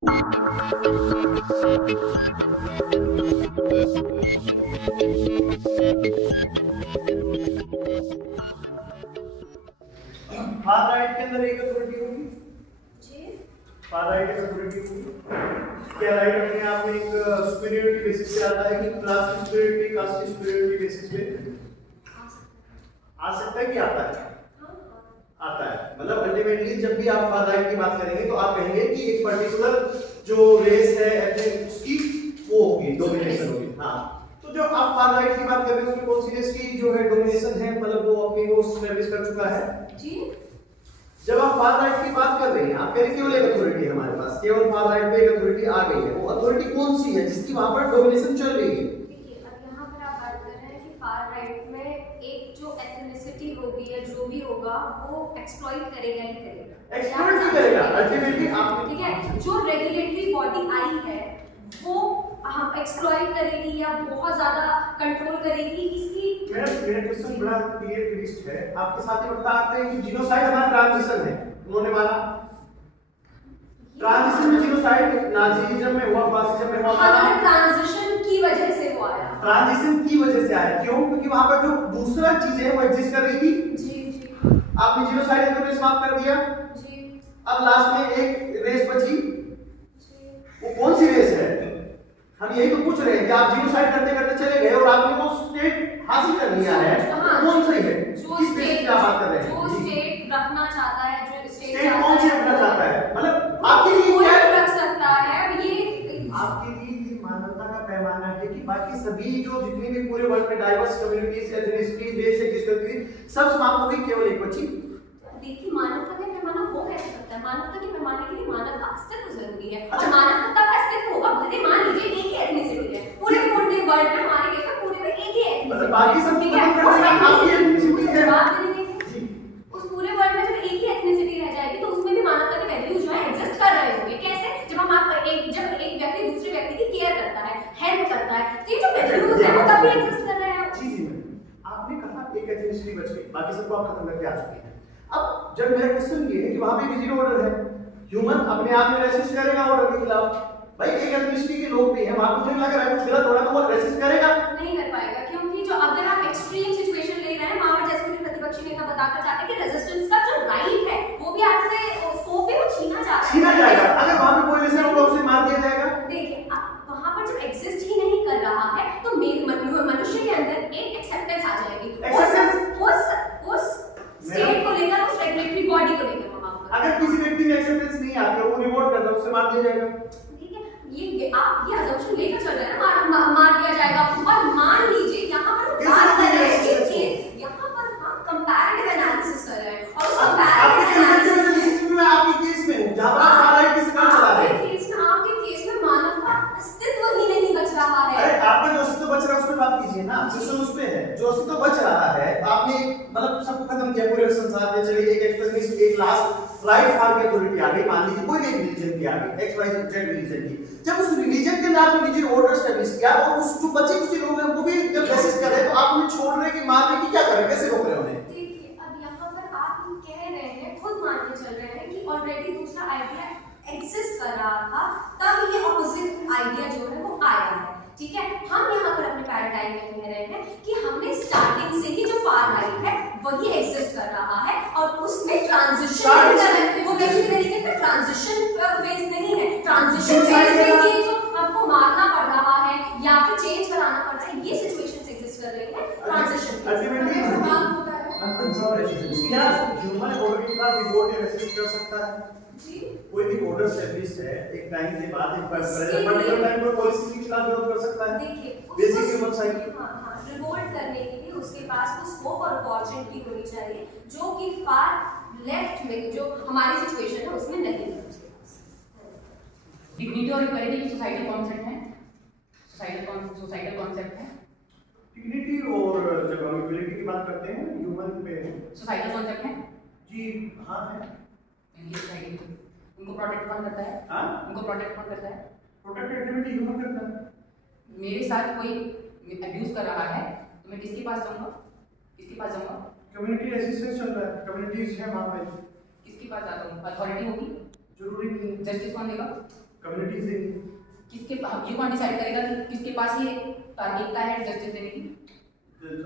Far right के अंदर एक अथॉरिटी होगी जी। फार राइट एक अथॉरिटी होगी। क्या राइट अपने आप में एक सुपीरियरिटी बेसिस पे आता है कि क्लास की सुपीरियरिटी कास्ट की सुपीरियरिटी बेसिस पे आ सकता है कि आता है? आता है। मतलब अल्टीमेटली जब भी आप फार राइट की बात करेंगे तो आप कहेंगे कि एक पर्टिकुलर जो रेस है एथनिक उसकी वो होगी, डोमिनेशन होगी। हाँ, तो जब आप फार राइट की बात कर रहे हैं उसमें कौन सी रेस की जो है डोमिनेशन है, मतलब वो अपनी वो एस्टैब्लिश कर चुका है जी। जब आप फार राइट की बात कर रहे हैं, आप कह रहे केवल एक अथॉरिटी है हमारे पास, केवल फार राइट पे एक अथॉरिटी आ गई है। वो अथॉरिटी कौन सी है जिसकी वहां पर डोमिनेशन चल रही है? देखिए, अब यहाँ पर आप बात कर रहे हैं कि फार राइट में एक जो एथनिसिटी होगी या जो भी होगा वो एक्सप्लॉइट करेगा ही करेगा। एक्सप्लॉइट ही करेगा अल्टीमेटली। आप ठीक है, जो रेगुलेटरी बॉडी आई है वो हम एक्सप्लॉइट करेगी या बहुत ज्यादा कंट्रोल करेगी इसकी। मेरा क्वेश्चन बड़ा क्लियर लिस्ट है। आपके साथ ही बता सकते हैं कि जीनोसाइड हमारा ट्रांजिशन है, उन्होंने माना ट्रांजिशन में जीनोसाइड नाजीज्म में हुआ, फासिज्म में हुआ। हमारा ट्रांजिशन की वजह से वो आया, ट्रांजिशन की वजह से आया। क्यों? क्योंकि वहां पर जो दूसरा चीज है वो एग्जिस्ट कर रही थी। जी जी। आपने जीनोसाइड को समाप्त कर दिया जी। अब लास्ट में एक रेस बची, जी। वो कौन सी रेस है? हम यही तो पूछ रहे हैं कि आप जीनोसाइड करते करते चले गए और आपने वो स्टेट हासिल कर लिया है, कौन सही है? किस बेसिस पे आप बात कर रहे हैं? जो स्टेट रखना चाहता है, जो स्टेट कौन सी रखना चाहता है? मतलब आपके लिए कोई क्या है? रख सकता है। अब ये आपके लिए ये मानवता का पैमाना है कि बाकी सभी जो जितनी भी पूरे वर्ल्ड में diverse communities ethnicities race exist करती थी सब समाप्त हो गई, केवल एक बची। देखिए, मानवता का पैमाना हो कैसे सकता है? मानवता के पैमाने के लिए मानव का अस्तित्व जरूरी है। अच्छा। और मानवता का अस्तित्व होगा भले मान लीजिए एक ही एथनिसिटी है पूरे वर्ल्ड में, हमारे देश में पूरे में एक ही एथनिसिटी, मतलब बाकी सब ठीक खत्म है, कर देना आपकी एथनिसिटी है। जवाब देने के जी। उस पूरे वर्ल्ड में जब एक ही एथनिसिटी रह जाएगी तो उसमें भी मानवता के वैल्यूज जो है एग्जिस्ट कर रहे होंगे। कैसे? जब हम आप जब एक व्यक्ति दूसरे व्यक्ति की केयर करता है, हेल्प करता है, तो ये जो वैल्यूज है वो तभी एग्जिस्ट कर रहे हैं। जी जी मैम, आपने कहा एक एथनिसिटी बच गई, बाकी सबको आप खत्म करके आ चुके हैं। अब जब मेरा क्वेश्चन ये है कि वहां पे रिजिड ऑर्डर है, ह्यूमन अपने आप में रेसिस्ट करेगा ऑर्डर के खिलाफ। भाई एक एथनिसिटी के लोग भी हैं, वहां मुझे लग रहा है कुछ गलत हो रहा है तो वो रेसिस्ट करेगा? नहीं कर पाएगा, क्योंकि जो अगर आप एक्सट्रीम सिचुएशन ले रहे हैं वहां पर जैसे कि प्रतिपक्षी नेता बताकर चाहते हैं कि रेजिस्टेंस का जो राइट है वो भी आपसे स्कोप पे वो छीना जा रहा है। छीना जाएगा। अगर वहां पे कोई लिसन होगा उसे मार दिया जाएगा। देखिए, वहां पर जब एग्जिस्ट ही नहीं कर रहा है तो मनुष्य के अंदर एक एक्सेप्टेंस आ जाएगी उस स्टेट को लेकर, उस रेगुलेटरी बॉडी को लेकर। अगर किसी व्यक्ति में एक्सेप्टेंस नहीं आती है, वो रिवोल्ट करता है, उसे मार दिया जाएगा। ठीक है, आप ये अजम्पशन लेकर चल रहे हैं ना, मार दिया जाएगा। और मान लीजिए यहाँ पर बात कर रहे हैं यहाँ पर हम कंपैरेटिव एनालिसिस कर रहे हैं और उस कंपैरेटिव एनालिसिस में आपके केस में जहां पर फार राइट की स्पीच चला रहे हैं, आपके केस में मानव का अस्तित्व ही नहीं बच रहा है। अरे आपका जो अस्तित्व बच रहा है उस पे बात कीजिए ना, क्वेश्चन उस पे है। जो अस्तित्व बच रहा है आपने मतलब सबको खत्म किया पूरे संसार में। चलिए एक एक्सट्रीमिस्ट एक लास्ट राइट फार की अथॉरिटी आ गई, मान लीजिए कोई भी रिलीजन की आ गई, एक्स वाई जेड रिलीजन की। जब उस रिलीजन के नाम पे रिलीजन ऑर्डर एस्टैब्लिश किया और उस जो बचे कुछ लोग हैं वो भी जब रेसिस्ट कर रहे हैं तो आप उन्हें छोड़ रहे कि मार रहे कि क्या कर रहे हैं, कैसे रोक रहे हैं उन्हें? देखिए, अब यहाँ पर आप ये कह रहे हैं, खुद मान के चल रहे हैं कि ऑलरेडी दूसरा आइडिया एग्जिस्ट कर रहा था, तब ये ऑपोजिट आइडिया जो है वो आया है। ठीक है, हम यहाँ पर अपने पैराडाइम में कह रहे हैं कि हमने स्टार्टिंग से ही जो फार राइट है वही एग्जिस्ट कर रहा है और उसमें ट्रांजिशन वो किसी तरीके का ट्रांजिशन फेज नहीं है। ट्रांजिशन फेज में ये जो आपको मारना पड़ रहा है या फिर चेंज कराना पड़ रहा है, ये सिचुएशंस एग्जिस्ट कर रही है ट्रांजिशन फेज। अल्टीमेटली सवाल होता है क्या ह्यूमन ऑर्डर के खिलाफ रिवोल्ट रेसिस्ट कर सकता है? जी, कोई भी ऑर्डर एस्टैब्लिश है एक टाइम के बाद एक पर्टिकुलर टाइम पर पॉलिसी के खिलाफ विरोध कर सकता है। देखिए बेसिक ह्यूमन साइकी। हाँ, रिवोल्ट करने के लिए उसके पास वो स्कोप और अपॉर्चुनिटी होनी चाहिए जो कि फार लेफ्ट में जो हमारी सिचुएशन है उसमें नहीं है उसके पास। डिग्निटी और इक्वालिटी की सोसाइटल कॉन्सेप्ट है, सोसाइटल कॉन्सेप्ट है। डिग्निटी और जब हम इक्वालिटी की बात करते हैं ह्यूमन पे सोसाइटल कॉन्सेप्ट है जी। हाँ है। उनको प्रोटेक्ट कौन करता है? हाँ, उनको प्रोटेक्ट कौन करता है? प्रोटेक्ट एक्टिविटी ह्यूमन करता है। मेरे साथ कोई अब्यूज कर रहा है तो मैं किसके पास जाऊंगा? कम्युनिटी असिस्टेंस चल रहा है, कम्युनिटीज है वहां पे, किसके पास जाता हूँ? अथॉरिटी होगी, जरूरी नहीं जस्टिस कौन देगा? कम्युनिटी से। किसके ये कौन डिसाइड करेगा कि किसके पास ये तार्किकता है जस्टिस देने की?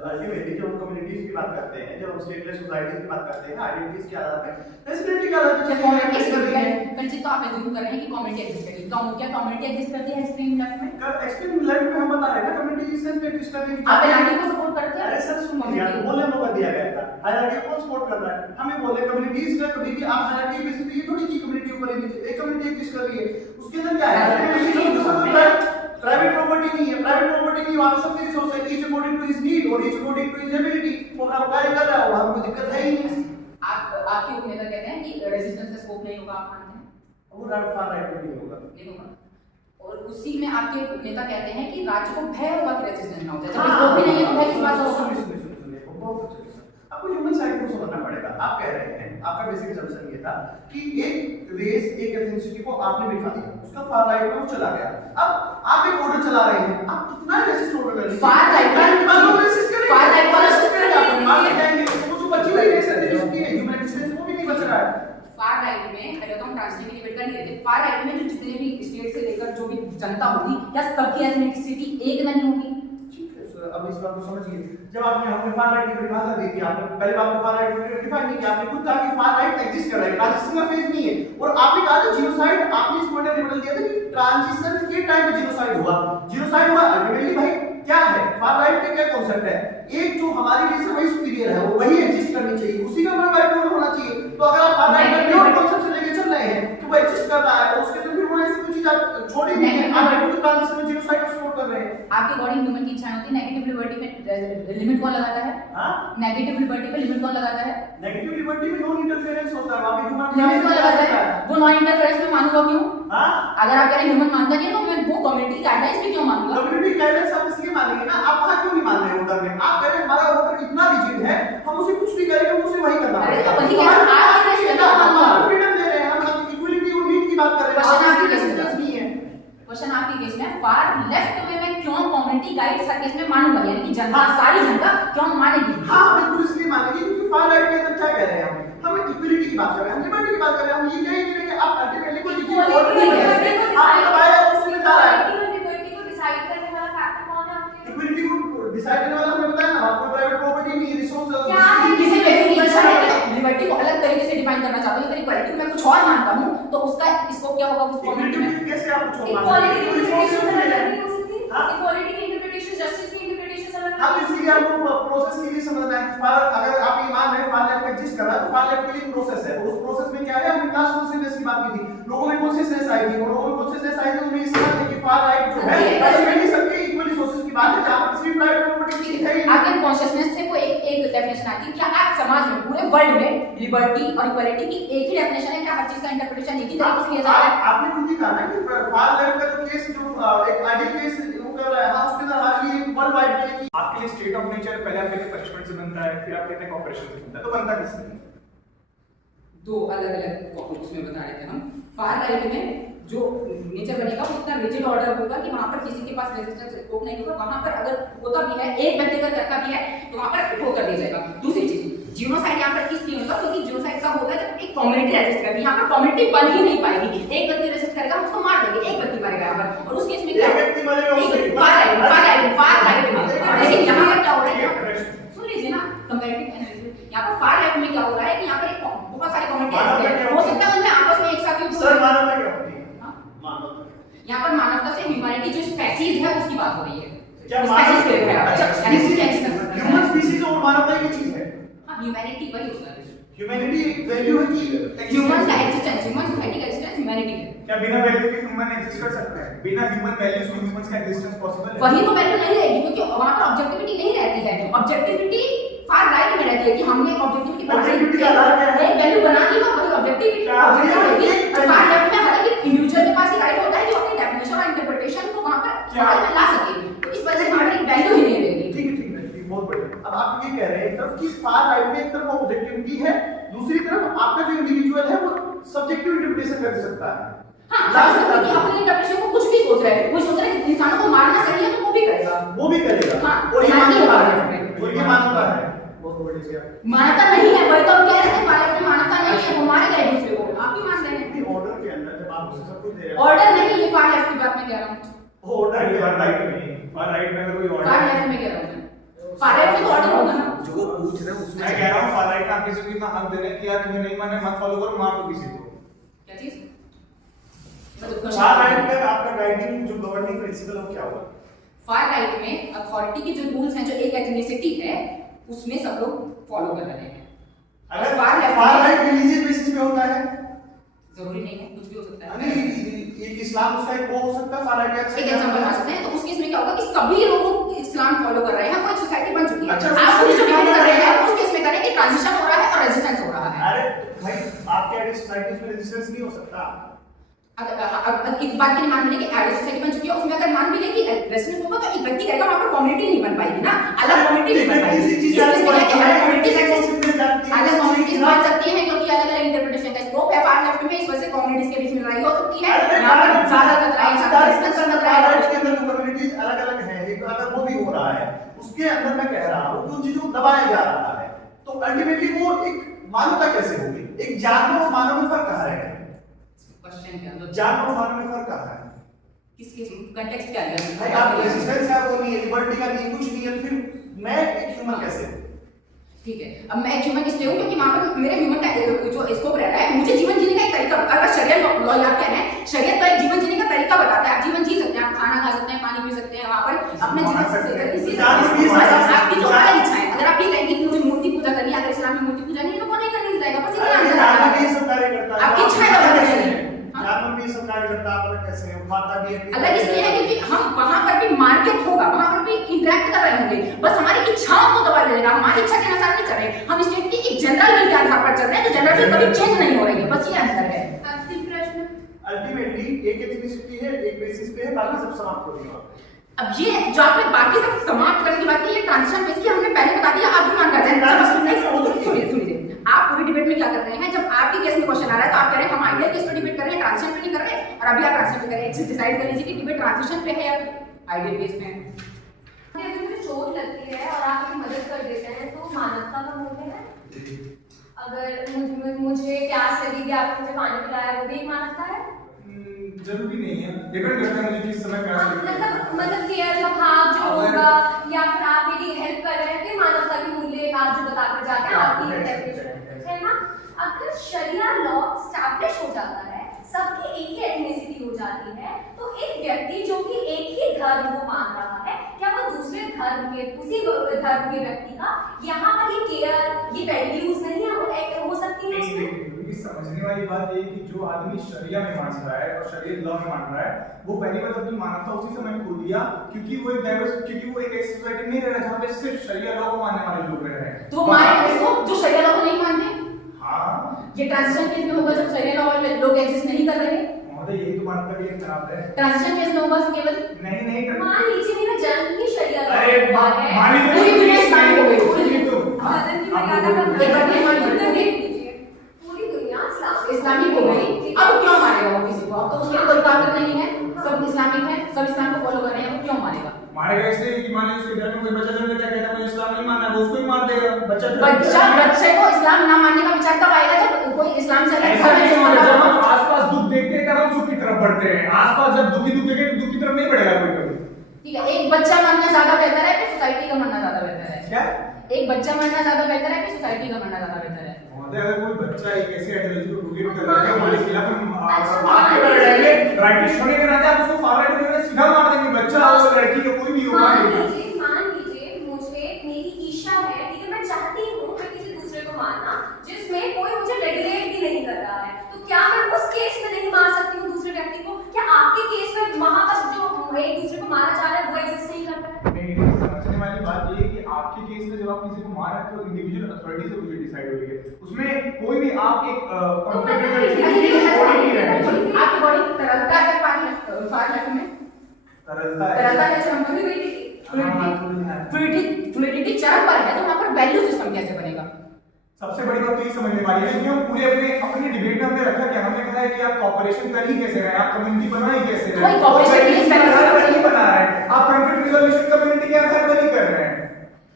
अल्टीमेटली जब हम कम्युनिटीज की बात करते हैं, जब हम स्टेटलेस सोसाइटीज की बात करते हैं, आइडेंटिटीज के आधार पे, नेशनलिटी के आधार पे चीजें एग्जिस्ट कर रही हैं। कंसित तो आप एज्यूम कर रहे हैं कि कम्युनिटी एग्जिस्ट करेगी। तो क्या कम्युनिटी एग्जिस्ट करती है एक्सट्रीम लेफ्ट में? एक्सट्रीम लेफ्ट में हम बता रहे हैं ना, कम्युनिटी इस सेंस में एग्जिस्ट कर रही है। आप एनआरकी को सपोर्ट करते हैं? अरे सर सुनिए, आपको बोलने मौका दिया गया था, हायरार्की कौन सपोर्ट कर रहा है? हमें बोले कम्युनिटीज का, कभी भी आप हायरार्की बेसिस पे ये थोड़ी की कम्युनिटी ऊपर एक कम्युनिटी एग्जिस्ट कर रही है, उसके अंदर क्या है? प्राइवेट प्रॉपर्टी नहीं है, प्राइवेट प्रॉपर्टी नहीं, वहां सबके रिसोर्स है, each according to his need और each according to his ability, वो अपना कार्य कर रहा है, वहां कोई दिक्कत है ही नहीं। आपके उपनेता कहते हैं कि रेजिस्टेंस का स्कोप नहीं होगा, आप मानते हैं? वो फार राइट में नहीं होगा, नहीं होगा। और उसी में आपके उपनेता कहते हैं कि राज्य को भय होगा कि रेजिस्टेंस ना हो जाए। जब हाँ, स्कोप भी नहीं है तो भय किस बात का होगा? सुनिए, बहुत अच्छा सर, आपको ह्यूमन साइड को समझना पड़ेगा। आप कह रहे हैं, आपका बेसिक असम्पशन ये था कि एक रेस, एक एथनिसिटी को आपने बिठा दिया, उसका फार राइट में वो चला गया। अब आप एक ऑर्डर चला रहे हैं, आप कितना रेसिस्ट ऑर्डर कर रहे हैं? फार राइट वाला रेसिस्ट करेंगे, फार राइट वाला रेसिस्ट करेगा, आप कहेंगे वो जो बची हुई रेस एथनिसिटी है, ह्यूमन एक्सपीरियंस वो भी नहीं बच रहा है। फार राइट में पहले तो हम ट्रांसलेट की डिबेट कर नहीं रहे थे। फार राइट में जो जितने भी स्टेट से लेकर जो भी जनता होगी, क्या सबकी एथनिसिटी एक नहीं होगी? अब इस बात को समझिए, जब आपने अपने फार राइट की परिभाषा दी थी, आपने पहले बात में फार राइट को डिफाइन नहीं किया, आपने खुद कहा कि फार राइट एग्जिस्ट कर रहा है, ट्रांजिशन का फेज नहीं है, और आपने कहा था जीनोसाइड, आपने इस पॉइंट में बदल दिया था कि ट्रांजिशन के टाइम पे जीनोसाइड हुआ। जीनोसाइड हुआ अल्टीमेटली भाई क्या है? फार राइट का क्या कांसेप्ट है? एक जो हमारी रेस है वही सुपीरियर है, वो वही एग्जिस्ट करनी चाहिए, उसी का वन राइट होना चाहिए। तो अगर आप फार राइट का प्योर कांसेप्ट से लेके चल रहे हैं कि वो एग्जिस्ट कर रहा है, और उसके अंदर फिर वो ऐसी कोई चीज आप छोड़ ही नहीं है, आप खुद ट्रांजिशन में जीनोसाइड को सपोर्ट कर रहे हैं। आपकी बॉडी ह्यूमन की इच्छाएं होती है, नेगेटिव लिबर्टी पे लिमिट कौन लगाता है? हां, नेगेटिव लिबर्टी पे लिमिट कौन लगाता है? नेगेटिव लिबर्टी में नॉन इंटरफेरेंस होता है, वहां पे ह्यूमन लिमिट कौन लगाता है? वो नॉन इंटरफेरेंस में मानूंगा क्यों? हां, अगर आप कह रहे हैं ह्यूमन मानता नहीं है तो मैं वो कम्युनिटी गाइडलाइंस भी क्यों मानूंगा? कम्युनिटी गाइडलाइंस आप इसलिए मानेंगे ना, आप वहां क्यों नहीं मान रहे ऑर्डर में? आप कह रहे हैं हमारा ऑर्डर इतना रिजिड है, हम उसे कुछ भी करेंगे उसे वही करना अरे पड़ेगा। तो वही कह रहा हूं, आप ये कैसे मानूंगा? फ्रीडम दे रहे हैं, हम इक्वलिटी और नीड की बात कर रहे हैं, क्वेश्चन आपकी आपकी केस केस नहीं है। क्वेश्चन आपके केस में फार लेफ्ट में मैं क्यों कम्युनिटी गाइड्स का केस में मानूंगा, यानी कि जनता सारी जनता क्यों मानेगी? हां, बिल्कुल इसलिए मानेंगे क्योंकि फार राइट के अंदर क्या कह रहे हैं हम इक्वलिटी की बात कर रहे हैं, हम लिबर्टी की बात कर रहे हैं, हम ये कह ही नहीं रहे कि आप अल्टीमेटली कोई चीज ऑर्डर नहीं कर सकते, आप दबाया उसमें जा रहा है। इक्वलिटी को डिसाइड करने वाला फैक्टर कौन है आपके? इक्वलिटी को डिसाइड करने वाला हमने बताया ना, आपको प्राइवेट प्रॉपर्टी नहीं, रिसोर्स क्या है? किसी व्यक्ति की इच्छा है कि लिबर्टी को अलग तरीके से डिफाइन करना चाहता हूं, लेकिन इक्वालिटी में कुछ और मानता हूं, तो उसका इसको क्या होगा? उस कम्युनिटी में कैसे आप कुछ और इक्वालिटी की मानते इंटरप्रिटेशन अलग हैं? नहीं हो सकती? हाँ? इक्वालिटी की इंटरप्रिटेशन, जस्टिस की इंटरप्रिटेशन अलग हाँ, तो नहीं हो इसलिए आपको प्रोसेस के लिए समझना है कि फार, अगर आप ये मान रहे हैं फार लेफ्ट एग्जिस्ट कर रहा है, तो फार लेफ्ट के लिए प्रोसेस है, उस प्रोसेस में क्या है? हमने क्लास कॉन्शियसनेस की बात की थी, लोगों में कॉन्शियसनेस आई थी, और लोगों में कॉन्शियसनेस आई थी, उन्हें ये समझ है कि फार राइट जो है अल्टीमेटली सबके इक्वल रिसोर्सेज की बात है, जहां पर किसी प्राइवेट प्रॉपर्टी की चीज है ही नहीं। अगर कॉन्शियसनेस से कोई एक डेफिनेशन आती है, क्या आप समाज में पूरे वर्ल्ड में लिबर्टी और इक्वालिटी की एक ही डेफिनेशन है? क्या हर चीज का इंटरप्रिटेशन एक ही तरीके से किया जाता है? आपने खुद ही कहा ना कि फार लेफ्ट का जो केस, जो एक आइडियल केस वो कर रहा है, हाँ, उसके अंदर हमारे लिए वर्ल्ड वाइड के लिए आपके लिए स्टेट ऑफ नेचर पहले आप कहते हैं पनिशमेंट से बनता है, फिर आप कहते हैं कॉपरेशन से बनता है, तो बनता किससे? दो अलग अलग उसमें बता रहे थे हम। फार राइट में जो नेचर बनेगा वो इतना रिजिड ऑर्डर होगा कि वहां पर किसी के पास रेजिस्टेंस स्कोप नहीं होगा, वहां पर अगर होता भी है, एक व्यक्ति अगर करता भी है तो वहां पर वो कर दिया जाएगा। दूसरी चीज, जीनोसाइड यहाँ पर किस लिए होगा? क्योंकि जीनोसाइड कब होगा? जब एक कम्युनिटी रेजिस्ट करेगी, यहाँ पर कम्युनिटी बन ही नहीं पाएगी, एक व्यक्ति रेजिस्ट करेगा उसको मार देंगे, एक व्यक्ति मरेगा यहाँ पर, और उस केस में क्या एक व्यक्ति मरेगा उससे फार राइट में, लेकिन यहाँ पर क्या हो रहा है? सुन लीजिए ना, कंपैरेटिव एनालिसिस यहाँ पर फार राइट में क्या हो रहा है कि यहाँ पर बहुत सारी कम्युनिटी हो सकता है उनमें आपस में एक साथ युद्ध सर हो। मानवता क्या होती है? मानवता यहाँ पर मानवता से ह्यूमैनिटी जो स्पेसीज है उसकी बात हो रही है। क्या स्पेसीज के है? अच्छा, यानी उसकी existence। ह्यूमन स्पीशीज और मानवता की चीज है। हाँ, ह्यूमैनिटी वही होता है। ह्यूमैनिटी एक वैल्यू है कि ह्यूमन का एक्जिस्टेंस, ह्यूमन सोसाइटी का एक्जिस्टेंस ह्यूमैनिटी है। क्या बिना वैल्यू के ह्यूमन एग्जिस्ट कर सकते हैं? बिना ह्यूमन वैल्यूज के ह्यूमंस का एग्जिस्टेंस पॉसिबल है? वही तो वैल्यू नहीं रहेगी, क्योंकि वहां पर ऑब्जेक्टिविटी नहीं रहती है। ऑब्जेक्टिविटी फार राइट में रहती है कि हमने ऑब्जेक्टिविटी पर Objectivity का आधार क्या है? एक वैल्यू बना दी है, वही ऑब्जेक्टिविटी क्या ऑब्जेक्टिविटी फार राइट में हर एक इंडिविजुअल के पास ही राइट होता है जो अपनी डेफिनेशन और इंटरप्रिटेशन को वहां पर क्या? फार में ला सके। तो इस वजह से वहां पर वैल्यू ही नहीं रहेगी। ठीक है, बहुत बढ़िया। अब आप ये कह रहे हैं एक तरफ कि फार राइट में एक तरफ ऑब्जेक्टिविटी है, दूसरी तरफ आपका जो इंडिविजुअल है वो सब्जेक्टिव इंटरप्रिटेशन कर सकता है। हाँ, क्योंकि अपनी इंटरप्रिटेशन को कुछ भी सोच रहा है, कोई सोच रहा है कि इंसानों को मारना सही है तो वो भी करेगा, वो भी करेगा। हाँ, और ये मानवता है, है। और ये मानवता है। बहुत बढ़िया। मानवता नहीं है, वही तो हम कह रहे थे फार राइट में मानवता नहीं है, वो मारेगा एक दूसरे को। आप भी मान रहे हैं ऑर्डर के अंदर जब आप उसे सब कुछ दे रहे हैं, ऑर्डर नहीं देने कि यार तुम्हें नहीं माने मत फॉलो करो, मार दो किसी को। क्या चीज? फार राइट में आपका गाइडिंग जो गवर्निंग प्रिंसिपल है क्या होगा? फार राइट में अथॉरिटी के जो रूल्स हैं, जो एक एथनिसिटी है उसमें सब लोग फॉलो कर रहे हैं। अगर फार फार राइट रिलीजियस बेसिस पे होता है, जरूरी नहीं है, कुछ भी हो सकता है। नहीं एक इस्लाम उसका एक वो हो सकता है फार राइट का। एक एग्जांपल ला सकते हैं, तो उस केस में क्या होगा कि सभी लोग इस्लाम फॉलो कर रहे हैं, कोई सोसाइटी बन चुकी है। अच्छा, आप पूरी जो डिबेट कर रहे हैं उस केस में करें कि ट्रांजिशन हो रहा है और रेजिस्टेंस हो रहा है। अरे भाई आपके आइडिया सोसाइटी में रेजिस्टेंस नहीं हो सकता। अगर एक बात की मान लें कि आइडिया सोसाइटी बन चुकी है, उसमें अगर मान भी लें कि रेजिस्टेंस होगा तो एक व्यक्ति करेगा, वहां पर कम्युनिटी नहीं बन पाएगी ना, अलग कम्युनिटी नहीं बन पाएगी। अलग कम्युनिटीज बन सकती हैं क्योंकि अलग अलग इंटरप्रिटेशन का स्कोप है। फार लेफ्ट में इस वजह से कम्युनिटीज के बीच में लड़ाई हो सकती है, यहां पर ज्यादा टकराई के अंदर कम्युनिटीज अलग अलग हैं, एक अगर वो भी हो रहा है उसके अंदर मैं कह रहा हूं कि उन चीजों को दबाया जा रहा है, तो अल्टीमेटली वो एक मानवता कैसे होगी? एक जानवर और मानव में फर्क कहां है? क्वेश्चन के अंदर जानवर और मानव में फर्क कहां है? किसके कंटेक्स्ट क्या है? भाई आप रेजिस्टेंस है वो नहीं है, लिबर्टी का नहीं, कुछ नहीं है, तो फिर मैं एक ह्यूमन कैसे हूं? ठीक है, अब मैं ह्यूमन इसलिए हूं क्योंकि वहां पर मेरे ह्यूमन का जो स्कोप रहता है, मुझे जीवन जीने का एक तरीका, अगर शरीयत लॉ आप कह रहे हैं, शरीयत तो एक जीवन जीने का तरीका बताता है। आप जीवन जी सकते हैं, आप खाना खा सकते हैं, पानी पी सकते हैं, वहां पर अपने जीवन आपकी जो अलग इच्छा है। अगर आप ये कहेंगे कि मुझे मूर्ति पूजा करनी है, अगर इस्लाम में मूर्ति पूजा नहीं है तो वो नहीं करनी जाएगा, बस इतना अंदर आता है। आपकी इच्छा है जानवर भी सब कार्य करता है, आप कैसे है, खाता भी है। अलग इसलिए है क्योंकि हम वहां पर भी मार्केट होगा, वहां पर भी इंटरेक्ट कर रहे होंगे, बस हमारी इच्छाओं को दबा देगा, हमारी इच्छा के अनुसार नहीं कर रहे। हम स्टेट की एक जनरल विल के आधार पर चल रहे हैं, तो जनरल विल कभी चेंज नहीं हो रही है, बस ये अंतर है। अल्टीमेटली एक एथनिसिटी है, एक बेसिस पे है, बाकी सब समाप्त हो गया। अब ये जो आपने बाकी सब समाप्त करने की बात की, ये ट्रांजिशन फेज की हमने पहले बता दिया, आप भी मान कर जाए। सुनिए, आप पूरी डिबेट में क्या कर रहे हैं, जब आपके केस में क्वेश्चन आ रहा है तो आप कह रहे हैं हम आइडियल केस पे डिबेट कर रहे हैं, ट्रांजिशन पे नहीं कर रहे, और अभी आप ट्रांजिशन पे कर रहे हैं। एक चीज डिसाइड कर लीजिए कि डिबेट ट्रांजिशन पे है या आइडियल केस में है। अगर मुझे चोट लगती है और आप मेरी मदद कर देते हैं तो मानवता का मूल्य है। अगर मुझे प्यास लगी, आपने मुझे पानी पिलाया, वो भी एक मानवता है। जरूरी नहीं है, डिपेंड करता है मुझे किस समय प्यास लगी है। मतलब केयर का भाव जो होगा, या फिर आप मेरी हेल्प कर रहे हैं, कि मानवता के मूल्य आप जो बताकर जाते हैं आपकी डेफिनेशन है ना। अगर शरिया लॉ एस्टैब्लिश हो जाता है, सबकी एक ही एथनिसिटी हो जाती है, तो एक व्यक्ति जो कि एक ही धर्म को मान रहा है, क्या वो दूसरे धर्म के, उसी धर्म के व्यक्ति का यहाँ पर ये केयर, ये वैल्यूज नहीं हो सकती है उसमें? समझने वाली बात ये है कि जो आदमी शरिया में मान रहा है और शरीयत लॉ में मान रहा है, वो पहली बार अपनी मानवता उसी समय खो दिया क्योंकि वो एक ऐसी सोसाइटी नहीं रह रहा जहाँ पे सिर्फ शरिया लॉ को मानने वाले लोग रह रहे हैं। तो हमारे इसको जो शरिया लॉ को नहीं मानते, हाँ, ये ट्रांजिशन फेज में होगा जब शरिया लॉ वाले लोग एग्जिस्ट नहीं कर रहे। महोदय यही तो मानवता के लिए खराब है। ट्रांजिशन फेज में होगा केवल नहीं मान लीजिए मेरा जन्म ही शरिया लॉ अरे हुआ है, मान लीजिए पूरी दुनिया इस्लामी हो गई, पूरी दुनिया तो सदन की मर्यादा का एक बार ये मान लीजिए पूरी दुनिया इस्लामिक हो गई, अब क्यों मारेगा वो किसी को? अब तो उसके लिए कोई काफिर नहीं है, सब इस्लामिक है, सब इस्लाम को फॉलो कर रहे हैं, वो क्यों मारेगा? मारेगा इसलिए कि मान लीजिए उसके घर में कोई बच्चा जन्म लेता है, कहता है मुझे इस्लाम नहीं मानना है, वो उसको ही मार देगा। बच्चे को इस्लाम ना मानने का विचार तब आएगा जब कोई इस्लाम से ऐसा नहीं होगा। जब हम आसपास दुख देखते हैं तब हम सुख की तरफ बढ़ते हैं, आसपास जब दुखी दुख देखें तो दुख की तरफ नहीं बढ़ेगा कोई कभी। ठीक है, एक बच्चा मरना ज्यादा बेहतर है कि सोसाइटी का मरना ज्यादा बेहतर है? क्या? एक बच्चा मरना ज्यादा बेहतर है कि सोसाइटी का मरना ज्यादा बेहतर है? अगर कोई बच्चा एक ऐसे आइडियोलॉजी को प्रोपेगेट कर रहा है हमारे खिलाफ, आपके बारे में राइटिस्ट होने के नाते आप उसको फॉर राइट होने में सीधा मार देंगे, बच्चा हो लड़की हो कोई भी हो। मान लीजिए मुझे मेरी इच्छा है कि मैं चाहती हूँ मैं किसी दूसरे को मारना जिसमें कोई मुझे रेगुलेट भी नहीं कर रहा है, तो क्या मैं उस केस में नहीं मार सकती हूँ दूसरे व्यक्ति को? क्या आपके केस में वहां पर जो एक दूसरे को मारा जा रहा है वो एग्जिस्ट नहीं कर रहा है? नहीं, समझने वाली बात ये है कि आपके केस में जब आप किसी को मार रहे हैं तो इंडिविजुअल अथॉरिटी से कुछ डिसाइड हो रही है, उसमें कोई भी आप एक आपकी बॉडी तरलता है फार लेफ्ट में, तरलता कैसे हम फ्लूइडिटी चरम पर है, तो वहां पर वैल्यू सिस्टम कैसे बनेगा? सबसे बड़ी बात तो ये समझने वाली है कि हम पूरे अपने डिबेट में हमने रखा क्या, हमने कहा है कि आप कोऑपरेशन कर ही कैसे रहे हैं, आप कम्युनिटी बनाई कैसे रहे हैं, कोई कोऑपरेशन नहीं बना रहे हैं, आप कॉन्फ्लिक्ट रिजोल्यूशन कम्युनिटी के आधार पर ही कर रहे हैं।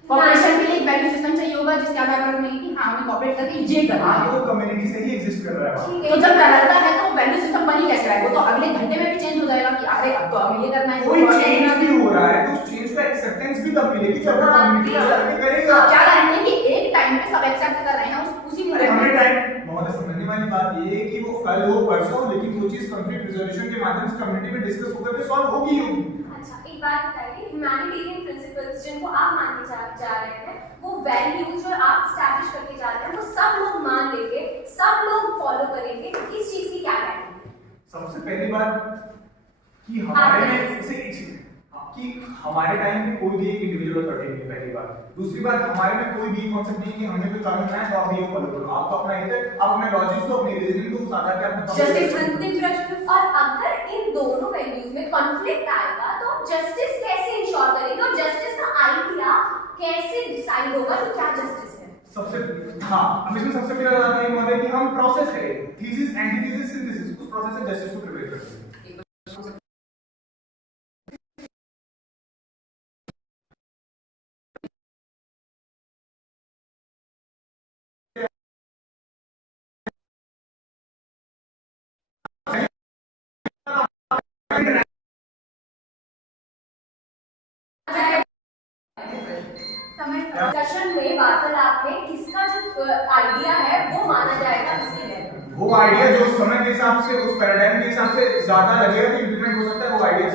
कोऑपरेशन के लिए एक वैल्यू सिस्टम चाहिए होगा जिसके आधार पर नहीं कि हां हमें कोऑपरेट करके ये करना है, तो कम्युनिटी से ही एग्जिस्ट कर रहा है। तो जब तरलता है तो वैल्यू सिस्टम बनी कैसे रहा है? वो तो अगले घंटे में भी चेंज हो जाएगा कि अरे अब तो हमें ये करना है, कोई चेंज भी हो रहा है तो उस चेंज का एक्सेप्टेंस भी तब मिलेगी जब कम्युनिटी करेगा। क्या गारंटी है कि एक टाइम पे सब एक्सेप्ट कर रहे हैं उस उसी अरे हमने में टाइम बहुत समझने वाली बात ये है कि वो कल हो परसों हो, लेकिन वो चीज कंफ्लिक्ट रिजोल्यूशन के माध्यम से कम्युनिटी में डिस्कस होकर के सॉल्व होगी ही होगी। अच्छा, एक बात बताइए, ह्यूमैनिटेरियन प्रिंसिपल्स जिनको आप मानने जा रहे हैं, वो वैल्यूज जो आप स्टैब्लिश करके जा रहे हैं, वो सब लोग मान लेंगे, सब लोग फॉलो करेंगे, इस चीज की क्या गारंटी है? सबसे पहली बात कि हमारे में जैसे एक चीज कि हमारे टाइम में कोई भी एक इंडिविजुअल अथॉरिटी नहीं, पहली बात। दूसरी बात, हमारे में कोई भी कॉन्सेप्ट नहीं कि हमने कोई कानून बनाया तो आप ये फॉलो करो। आप तो अपना इधर आप अपने लॉजिक को, अपनी रीजनिंग को साझा करके अपना जस्टिस अंतिम प्रश्न। और अगर इन दोनों वैल्यूज में कॉन्फ्लिक्ट आएगा तो जस्टिस कैसे इंश्योर करेंगे और जस्टिस का आइडिया कैसे डिसाइड होगा कि क्या जस्टिस है? सबसे हाँ, अब इसमें सबसे पहला बात ये है कि हम प्रोसेस करें, थीसिस एंटीथीसिस सिंथेसिस, उस प्रोसेस से जस्टिस को प्रिपेयर करते हैं। सेशन में वार्तालाप में किसका जो आइडिया है वो माना जाएगा इसी में। वो आइडिया जो समय के हिसाब से, उस पैराडाइम के हिसाब से ज्यादा लगेगा कि इम्प्लीमेंट हो सकता है, वो आइडिया